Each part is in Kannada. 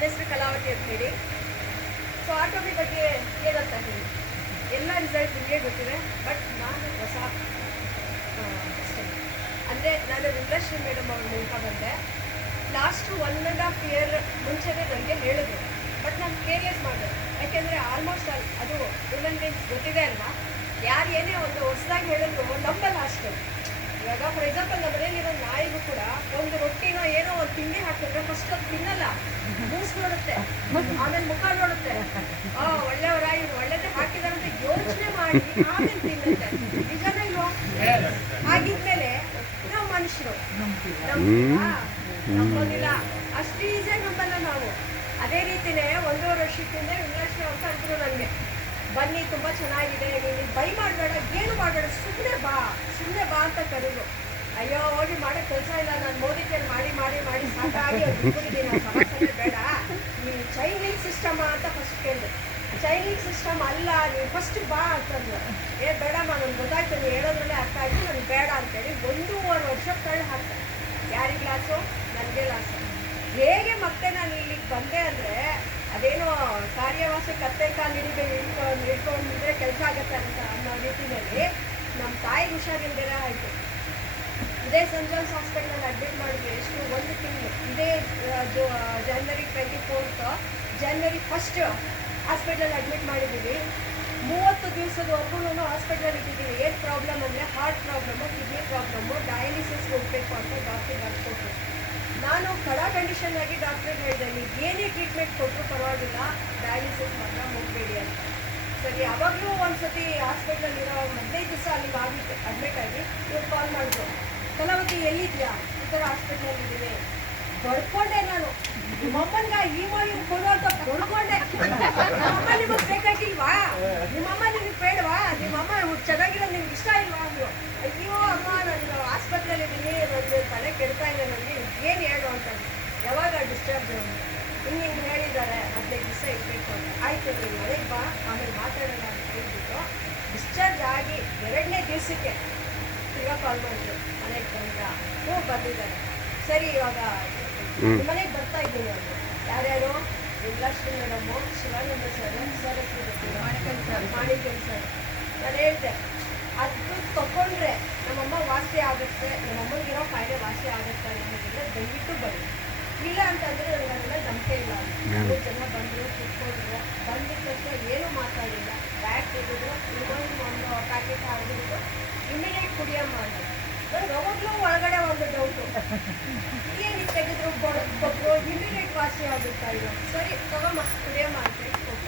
ನನ್ನ ಹೆಸರು ಕಲಾವತಿ ಅಂತ ಹೇಳಿ. ಸೊ ಆಟೋಮಿ ಬಗ್ಗೆ ಏನಂತ ಹೇಳಿ ಎಲ್ಲ ರಿಸಲ್ಟ್ ನಿಮಗೆ ಗೊತ್ತಿದೆ. ಬಟ್ ನಾನು ಹೊಸ ಅಂದರೆ ನಾನು ವಿಮಲಾಶ್ರೀ ಮೇಡಮ್ ಅವ್ರ ಮೂಲಕ ಬಂದೆ. ಲಾಸ್ಟು 1.5 ಇಯರ್ ಮುಂಚೆನೇ ನನಗೆ ಹೇಳಿದ್ರು. ಬಟ್ ನಾನು ಕೇರ್ಲೆಸ್ ಮಾಡಿದೆ. ಯಾಕೆಂದರೆ ಆಲ್ಮೋಸ್ಟ್ ಅದು ಹ್ಯೂಮನ್ ಬೀಯಿಂಗ್ಸ್ ಗೊತ್ತಿದೆ ಅಲ್ವಾ, ಯಾರು ಏನೇ ಒಂದು ಹೊಸದಾಗಿ ಹೇಳಿದ್ರು ನಂಬಲ್ಲ ಅಷ್ಟು. ಇವಾಗ ಫಾರ್ ಎಕ್ಸಾಂಪಲ್ ನಮ್ಮ ಮನೇಲಿರೋ ನಾಯಿಗೂ ಕೂಡ ಒಂದು ರೊಟ್ಟಿನೋ ಏನೋ ಒಂದು ತಿಂಡಿ ಹಾಕಿದ್ರೆ ಫಸ್ಟ್ ಅದು ತಿನ್ನಲ್ಲ, ಮೂಸ್ ನೋಡುತ್ತೆ, ಆಮೇಲೆ ಮುಖ ನೋಡುತ್ತೆ, ಒಳ್ಳೆಯವರ ಇವ್ರು ಒಳ್ಳೆದೇ ಹಾಕಿದಾರೆ ಅಂತ ಯೋಚನೆ ಮಾಡಿ ಆಮೇಲೆ ತಿನ್ನುತ್ತೆ. ನಿಜನ ಇಲ್ವಾ? ಆಗಿದ್ಮೇಲೆ ನಾವು ಮನುಷ್ಯರು ನಂಬೋದಿಲ್ಲ, ಅಷ್ಟು ಈಸಿಯಾಗಿ ನಂಬಲ್ಲ ನಾವು. ಅದೇ ರೀತಿನೇ 1.5 ವರ್ಷಕ್ಕಿಂತ ವಿಮಲಾಶ್ರೀ ಅಂತ ಅಂದ್ರು ನನಗೆ, ಬನ್ನಿ ತುಂಬ ಚೆನ್ನಾಗಿದೆ, ನೀನು ಬೈ ಮಾಡಬೇಡ, ಏನು ಮಾಡಬೇಡ, ಸುಮ್ಮನೆ ಬಾ ಅಂತ ಕರೆದು. ಅಯ್ಯೋ ಹೋಗಿ ಮಾಡೋ ಕೆಲಸ ಇಲ್ಲ, ನಾನು ಮೋದಿ ಕೇಳಿ ಮಾಡಿ ಮಾಡಿ ಮಾಡಿ ಸಾಕಾಗಿ ಬಿಟ್ಬಿಟ್ಟಿದ್ದೀನಿ, ಸಮಸ್ಯೆ ಬೇಡ, ನೀನು ಚೈನೀಸ್ ಸಿಸ್ಟಮ್ ಅಂತ ಫಸ್ಟ್ ಕೇಳಿದೆ. ಚೈನೀಸ್ ಸಿಸ್ಟಮ್ ಅಲ್ಲ, ನೀವು ಫಸ್ಟ್ ಬಾ ಅಂತಂದ್ರು. ಬೇಡಮ್ಮ, ನನಗೆ ಗೊತ್ತಾಯ್ತು, ನೀವು ಹೇಳೋದ್ರಲ್ಲೇ ಅರ್ಥ ಆಯಿತು, ನನಗೆ ಬೇಡ ಅಂತೇಳಿ 1.5 ವರ್ಷ ತಳ್ಳಿ ಹಾಕ್ತಾರೆ. ಯಾರಿಗೆ ಲಾಸು? ನನಗೆ ಲಾಸು. ಹೇಗೆ ಮತ್ತೆ ನಾನು ಇಲ್ಲಿಗೆ ಬಂದೆ ಅಂದರೆ, ಅದೇನೋ ಕಾರ್ಯವಾಸ ಕತ್ತೆ ಕಾಲು ಹಿಡ್ಕೊಂಡಿದ್ರೆ ಕೆಲಸ ಆಗುತ್ತೆ ಅಂತ ಅನ್ನೋ ರೀತಿಯಲ್ಲಿ ನಮ್ಮ ತಾಯಿಗೆ ಹುಷಾರಿಲ್ದಿರ ಆಯಿತು. ಇದೇ ಸೆಂಟ್ ಜಾನ್ಸ್ ಹಾಸ್ಪಿಟಲಲ್ಲಿ ಅಡ್ಮಿಟ್ ಮಾಡಿದ್ವಿ. ಎಷ್ಟು? 1 ತಿಂಗಳು. ಇದೇ January 24th, January 1st ಹಾಸ್ಪಿಟಲಲ್ಲಿ ಅಡ್ಮಿಟ್ ಮಾಡಿದ್ದೀವಿ. 30 ದಿವಸದವರೆಗೂ ಹಾಸ್ಪಿಟಲಲ್ಲಿ ಇಟ್ಟಿದ್ದೀವಿ. ಏನು ಪ್ರಾಬ್ಲಮ್ ಅಂದರೆ ಹಾರ್ಟ್ ಪ್ರಾಬ್ಲಮ್ಮು, ಕಿಡ್ನಿ ಪ್ರಾಬ್ಲಮ್ಮು, ಡಯಾಲಿಸಿಸ್ಗೆ ಹೋಗಬೇಕು ಅಂತ ಡಾಕ್ಟ್ರಿಗೆ ಬರ್ಕೊಟ್ರು. ನಾನು ಕಡಾ ಕಂಡೀಷನ್ ಆಗಿ ಡಾಕ್ಟ್ರಿಗೆ ಹೇಳಿದೆ, ನೀವು ಏನೇ ಟ್ರೀಟ್ಮೆಂಟ್ ಕೊಟ್ಟರು ಪರವಾಗಿಲ್ಲ, ಡಯಾಲಿಸಿಸ್ ಮಾತ್ರ ಹೋಗಬೇಡಿ ಅಂತ. ಸರಿ, ಅವಾಗಲೂ ಒಂದ್ಸತಿ ಹಾಸ್ಪಿಟ್ಲಲ್ಲಿರೋ 15 ದಿವಸ ಅಲ್ಲಿಗೆ ಆಗಿತ್ತು ಅಡ್ಮಿಟ್ ಆಗಿ. ಇವ್ರು ಕಾಲ್ ಮಾಡಿದ್ರು, ಕಲಾವತಿ ಎಲ್ಲಿದ್ಯಾ? ಈ ಥರ ಹಾಸ್ಪಿಟ್ಲಲ್ಲಿದ್ದೀನಿ. ಬಡ್ಕೊಂಡೆ ನಾನು, ನಿಮ್ಮಮ್ಮನಿಗೆ ಇವ್ರು ಕೊಡು ಅಂತ ಬಡ್ಕೊಂಡೆ. ನಿಮ್ಮಮ್ಮ ನಿಮಗೆ ಬೇಕಾಗಿಲ್ವಾ? ನಿಮ್ಮಮ್ಮ ನಿಮಗೆ ಬೇಡವಾ? ನಿಮ್ಮಮ್ಮ ಚೆನ್ನಾಗಿರೋ ನಿಮ್ಗೆ ಇಷ್ಟ ಇಲ್ವಾ ಅಂದರು. ಅಯ್ಯೋ ಅಮ್ಮ, ನಾನು ಆಸ್ಪತ್ರೆಯಲ್ಲಿದ್ದೀನಿ, ನನಗೆ ತಲೆ ಕೆಡ್ತಾ ಇದೆ, ನನಗೆ ಏನು ಹೇಳು ಅಂತ. ಯಾವಾಗ ಡಿಸ್ಟರ್ಬ್ ಹಿಂಗೆ ಹೇಳಿದ್ದಾರೆ, 15 ದಿವಸ ಇರಬೇಕು ಅಂತ. ಆಯಿತು, ನೀವು ಮನೆಗೆ ಬಾ, ಆಮೇಲೆ ಮಾತಾಡೋಣ ಅಂತ ಹೇಳ್ಬಿಟ್ಟು ಡಿಸ್ಚಾರ್ಜ್ ಆಗಿ 2ನೇ ದಿವಸಕ್ಕೆ ಈಗ ಕಾಲ್ ಮಾಡಿದ್ರು, ಮನೆಗೆ ಬಂದ. ಬಂದಿದ್ದಾರೆ. ಸರಿ, ಇವಾಗ ಮನೆಗೆ ಬರ್ತಾ ಇದ್ದೀನಿ ಅವರು. ಯಾರ್ಯಾರು? ವಿಮಲಾಶ್ರೀ ಮೇಡಮ್ಮು, ಶಿವಾನಂದ ಸರ್, ಸರ್ ಹೆಸರು ಗೊತ್ತಿಲ್ಲ, ಮಾಣಿಕನ್ ಸರ್. ನಾನು ಹೇಳಿದೆ, ಅದು ತಗೊಂಡ್ರೆ ನಮ್ಮಮ್ಮ ವಾಸಿ ಆಗುತ್ತೆ, ನಮ್ಮಮ್ಮನಿಗಿರೋ ಕಾಯಿಲೆ ವಾಸಿ ಆಗುತ್ತೆ ಅನ್ನೋದಿದ್ರೆ ದಯವಿಟ್ಟು ಬನ್ನಿ. ಇಲ್ಲ ಅಂತಂದರೆ ನನಗೆ ಅದೆಲ್ಲ ನಂಬಿಕೆ ಇಲ್ಲ. 3 ಜನ ಬಂದರು, ಕುತ್ಕೊಂಡ್ರು. ಬಂದಿದ್ದ ತಕ್ಷಣ ಏನೂ ಮಾತಾಡಿಲ್ಲ. ಬ್ಯಾಗ್ ತೆಗೆದ್ರು, ಒಂದು ಪ್ಯಾಕೆಟ್ ಹಾಕಿಬಿಟ್ಟು ಇಮಿಡಿಯೇಟ್ ಕುಡಿಯಮ್ಮ ಅಂದರು. ನನಗೆ ಅವಾಗಲೂ ಒಳಗಡೆ ಒಂದು ಡೌಟು, ಏನು ತೆಗೆದ್ರು ಕೊಟ್ಟರು, ಇಮಿಡಿಯೇಟ್ ವಾಸಿ ಆಗುತ್ತಾ ಇಲ್ಲ. ಸರಿ ತಗೊಮ್ಮ ಕುಡಿಯಮ್ಮ ಅಂತೇಳಿ ಕೊಟ್ಟು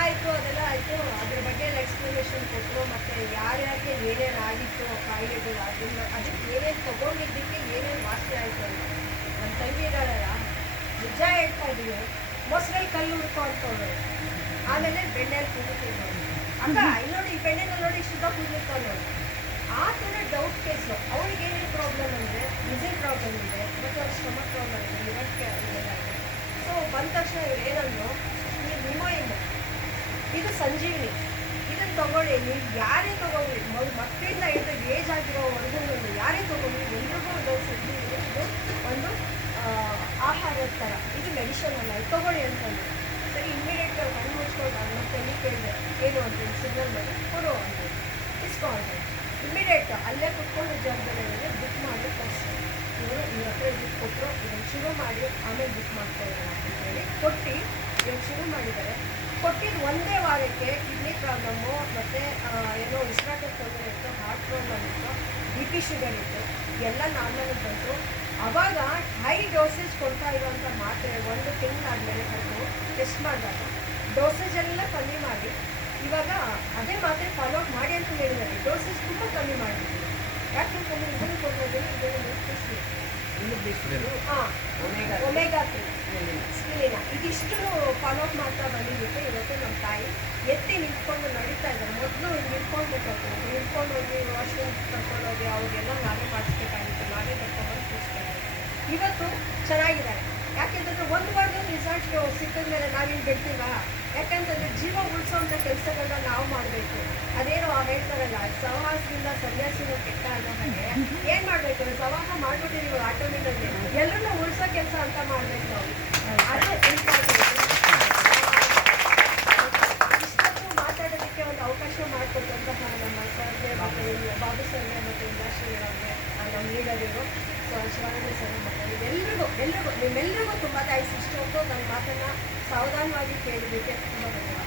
ಆಯಿತು. ಅದೆಲ್ಲ ಆಯಿತು. ಅದ್ರ ಬಗ್ಗೆ ಎಲ್ಲ ಎಕ್ಸ್ಪ್ಲನೇಷನ್ ಕೊಟ್ಟರು. ಮತ್ತು ಯಾರ್ಯಾರಿಗೆ ಏನೇನು ಆಗಿತ್ತು ಕಾಯಿಲೆಗಳು, ಅದಕ್ಕೆ ಏನೇನು ತೊಗೊಂಡಿದ್ದಕ್ಕೆ ಏನೇನು ವಾಸಿ ಆಯಿತು ಅಂತ. ನನ್ನ ತಂಗಿ ಇದ್ದಾರಲ್ಲ, ನಿಜ ಹೇಳ್ತಾ ಇದ್ದೀವಿ, ಮೊಸರಲ್ಲಿ ಕಲ್ಲು ಹುಡ್ಕೊ ಅಂತವ್ರು. ಆಮೇಲೆ ಬೆಣ್ಣೆಯಲ್ಲಿ ಕೂಗುತ್ತಿದ್ದು, ಅಕ್ಕ ಇಲ್ಲಿ ನೋಡಿ, ಈ ಬೆಣ್ಣೆನಲ್ಲಿ ನೋಡಿ ಶುದ್ಧ ಕೂಗಿರ್ತಾವೆ ನೋಡಿ. ಆ ಥರ ಡೌಟ್ ಕೇಸು. ಅವ್ರಿಗೆ ಏನೇನು ಪ್ರಾಬ್ಲಮ್ ಅಂದರೆ ವಿಸಿಲ್ ಪ್ರಾಬ್ಲಮ್ ಇದೆ, ಮತ್ತು ಅವ್ರ ಸ್ಟಮಕ್ ಪ್ರಾಬ್ಲಮ್ ಇದೆ, ಲಿವರ್ಗೆ ಇದೆಲ್ಲ ಇದೆ. ಸೊ ಬಂದ ತಕ್ಷಣ ಇವ್ರು ಏನಂದ್ರು, ನೀವು ನಿಮೋಯಿನ್, ಇದು ಸಂಜೀವಿನಿ, ಇದನ್ನು ತೊಗೊಳ್ಳಿ, ನೀವು ಯಾರೇ ತೊಗೊಳ್ಳಿ, ಮಕ್ಕಳಿಂದ ಹಿಡಿದು ಏಜ್ ಆಗಿರೋವರೆಗೂ ಯಾರೇ ತೊಗೊಳ್ಳಿ, ಎಲ್ರಿಗೂ ಒಂದು ಸಂಜೀವಿನಿ ಇದು ಒಂದು ಆಹಾರದ ಥರ, ಇದು ಮೆಡಿಷನ್ ಅಲ್ಲ, ಇದು ತೊಗೊಳ್ಳಿ ಅಂತಂದು. ಸರಿ, ಇಮ್ಮಿಡಿಯೇಟ್ ಕಣ್ಣು ಮುಚ್ಕೊಂಡು ನಾನು ತಲೆ ಕೇಳಿದೆ, ಏನು ಅಂತೇಳಿ ಸಿಗ್ನಲ್ ಮಾಡಿ ಕೊಡು ಅಂತ ಇಸ್ಕೊ ಅಂತ. ಇಮ್ಮಿಡಿಯೇಟ್ ಅಲ್ಲೇ ಕುತ್ಕೊಂಡು ಜಾಗದಲ್ಲಿ ಬುಕ್ ಮಾಡಿ ಕಳಿಸಿ. ಇವರು ಇವ್ರ ಹತ್ರ ಇದಕ್ಕೆ ಕೊಟ್ಟರು, ಇದನ್ನು ಶುರು ಮಾಡಿ ಆಮೇಲೆ ಬುಕ್ ಮಾಡ್ಕೊಳ್ಳೋಣ ಅಂತೇಳಿ ಕೊಟ್ಟು ಇದನ್ನು ಶುರು ಮಾಡಿದ್ದಾರೆ. ಕೊಟ್ಟಿದ್ದು 1ನೇ ವಾರಕ್ಕೆ ಕಿಡ್ನಿ ಪ್ರಾಬ್ಲಮ್ಮು, ಮತ್ತು ಏನೋ ಉಸಿರಾಟದ ತೊಂದರೆ ಇತ್ತು, ಹಾರ್ಟ್ ಪ್ರಾಬ್ಲಮ್ ಇತ್ತು, BP ಶುಗರ್ ಇತ್ತು, ಎಲ್ಲ ನಾರ್ಮಲಿಗೆ ಬಂತು. ಆವಾಗ ಹೈ ಡೋಸೇಜ್ ಕೊಡ್ತಾ ಇರುವಂಥ ಮಾತ್ರೆ 1 ತಿಂಗಳಾದಮೇಲೆ ಕರೆದು ಟೆಸ್ಟ್ ಮಾಡಿದಾಗ ಡೋಸೇಜ್ ಎಲ್ಲ ಕಮ್ಮಿ ಮಾಡಿ ಇವಾಗ ಅದೇ ಮಾತ್ರೆ ಫಾಲೋಅಪ್ ಮಾಡಿ ಅಂತ ಹೇಳಿದ್ದಾರೆ. ಡೋಸೇಜ್ ತುಂಬ ಕಮ್ಮಿ ಮಾಡಿದ್ದೀವಿ. ಯಾಕಂತಂದರೆ ಇದನ್ನು ಕೊಡೋದನ್ನು ಇದನ್ನು ಒಮೆಗಾ 3 ಸ್ಪಿಲಿನ ಇದಿಷ್ಟು ಫಾಲೋಅಪ್ ಮಾಡ್ತಾ ಬಂದಿದ್ದಕ್ಕೆ ಇವತ್ತು ನಮ್ಮ ತಾಯಿ ಎತ್ತಿ ನಿಂತ್ಕೊಂಡು ನಡೀತಾ ಇದ್ದಾರೆ. ಮೊದಲು ನಿಂತ್ಕೊಂಡು ಹೋಗಿ ವಾಶ್ರೂಮ್ ಕರ್ಕೊಂಡೋಗಿ ಅವ್ರಿಗೆಲ್ಲ ನಾವೇ ಮಾಡಿಸ್ಬೇಕಾಗಿತ್ತು, ನಾವೇ ಕರ್ಕೊಂಡ್ಬಂದು ಕೂರಿಸ್ಬೇಕಾಗಿತ್ತು. ಇವತ್ತು ಚೆನ್ನಾಗಿದ್ದಾರೆ. ಯಾಕೆಂತಂದರೆ 1 ವಾರದಲ್ಲಿ ರಿಸಲ್ಟ್ ಸಿಕ್ಕಿದ ಮೇಲೆ ನಾವೇನು ಬಿಡ್ತೀವ? ಯಾಕಂತಂದರೆ ಜೀವ ಉಳಿಸೋವಂಥ ಕೆಲಸಗಳನ್ನ ನಾವು ಮಾಡಬೇಕು. ಅದೇನೋ ಹೇಳ್ತಾರಲ್ಲ, ಸಹವಾಸದಿಂದ ಸನ್ಯಾಸಿನೂ ಕೆಟ್ಟ ಅನ್ನೋ ಹಾಗೆ ಏನು ಮಾಡಬೇಕು? ಸವಾಹ ಮಾಡಿಬಿಟ್ಟಿದ್ದೀವಿ ಆಟೋಮಿನಲ್ಲಿ, ಎಲ್ಲರನ್ನೂ ಉಳಿಸೋ ಕೆಲಸ ಅಂತ ಮಾಡಬೇಕು ನಾವು. ಸರ್ಗೆ ಮತ್ತು ಇಂಡಸ್ಟ್ರಿ ಅವ್ರಿಗೆ ನಮ್ಮ ಲೀಡರ್ ಇವರು ಶಿವಾನಂದ ಸರ್ ಮತ್ತು ಎಲ್ರಿಗೂ ನಿಮ್ಮೆಲ್ರಿಗೂ ತುಂಬ ಥ್ಯಾಂಕ್ಸ್. ಇಷ್ಟೊಂದು ನನ್ನ ಮಾತನ್ನು ಸಾವಧಾನವಾಗಿ ಕೇಳಿದ್ದಕ್ಕೆ ತುಂಬ ಧನ್ಯವಾದ.